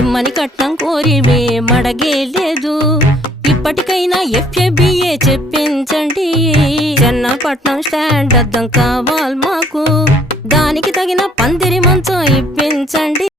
ఇమ్మని కట్నం కోరి మడగే లేదు. ఇప్పటికైనా FABA చెప్పించండి. చెన్నపట్నం స్టాండ్ అద్దం కావాలి మాకు, దానికి తగిన పందిరి మంచం ఇప్పించండి.